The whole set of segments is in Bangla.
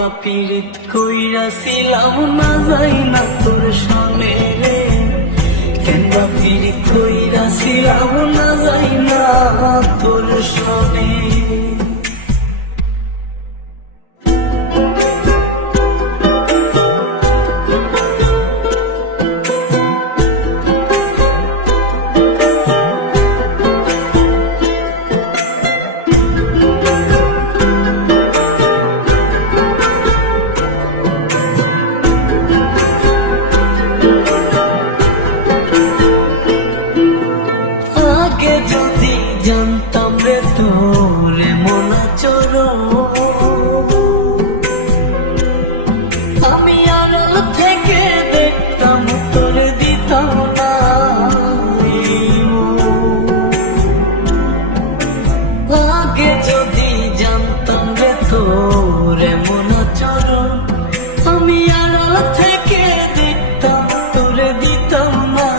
বা পীড়িত কইরাছিলাম না যাই না তোর সনে রে, কেন বা পীড়িত কইরাছিলাম না যাই না তোর সনে। জানতাম রে তোর এমন আচরণ, আমি আড়াল থেকে দেখতাম তোরে দিতাম না আগে যদি জানতাম রে তোর এমন আচরণ, আমি আড়াল থেকে দেখতাম তোরে দিতাম না।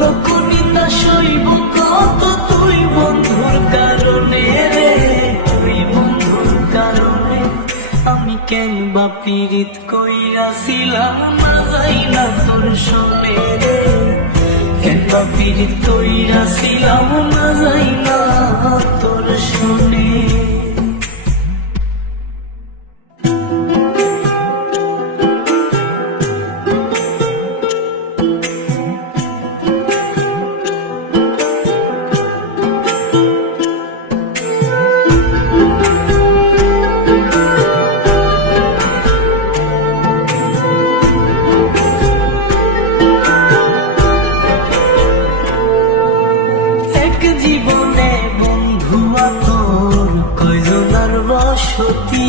লোকনিন্দা সইব কত তুই বন্ধুর কারণে রে, তুই বন্ধুর কারণে। আমি কেন বা পীড়িত কইরাছিলাম না যাই না তোর সনে রে, কেন বা পীড়িত কইরাছিলাম না যাই না তোর সনে। জীবনে বন্ধু তোর কয়জনার বসতি,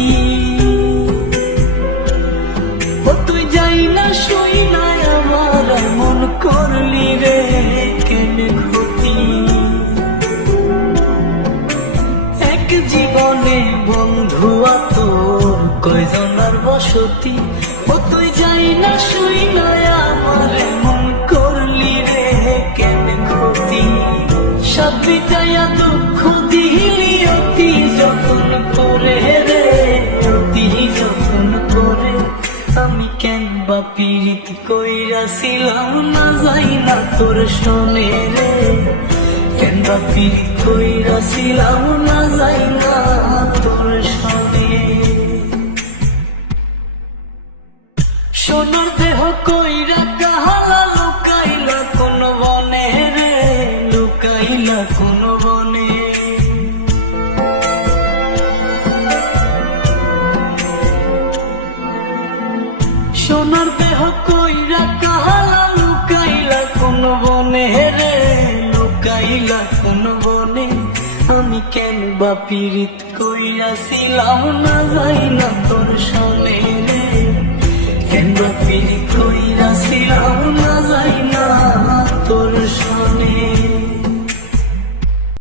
ও তুই যাই না শুই না আমার মন করলি রে কেন ক্ষতি। এক জীবনে বন্ধু তোর কয়জনার বসতি, ও তুই যাই না শুই না আমার মন করলি রে কেন ক্ষতি। সব বিটাইয়া দুঃখ দিলি অতি যতন করে রে, অতি যতন করে। আমি কেন বা পীড়িত কইরাছিলাম না যাই না তোর সনে রে, কেন বা পীড়িত কইরাছিলাম না যাই না তোর সনে। সোনার দেহ কইরা কাহালা লুকাইলা কোন বনে রে, লুকাইলা কোন বনে। সোনার দেহ কইরা কাহালা লুকাইলা কোন বনে রে, লুকাইলা কোন বনে। আমি কেন বা পীড়িত কইরাছিলাম না যাই না তোর সনে রে, কেন বা পীড়িত কইরাছিলাম না যাই না তোর সনে।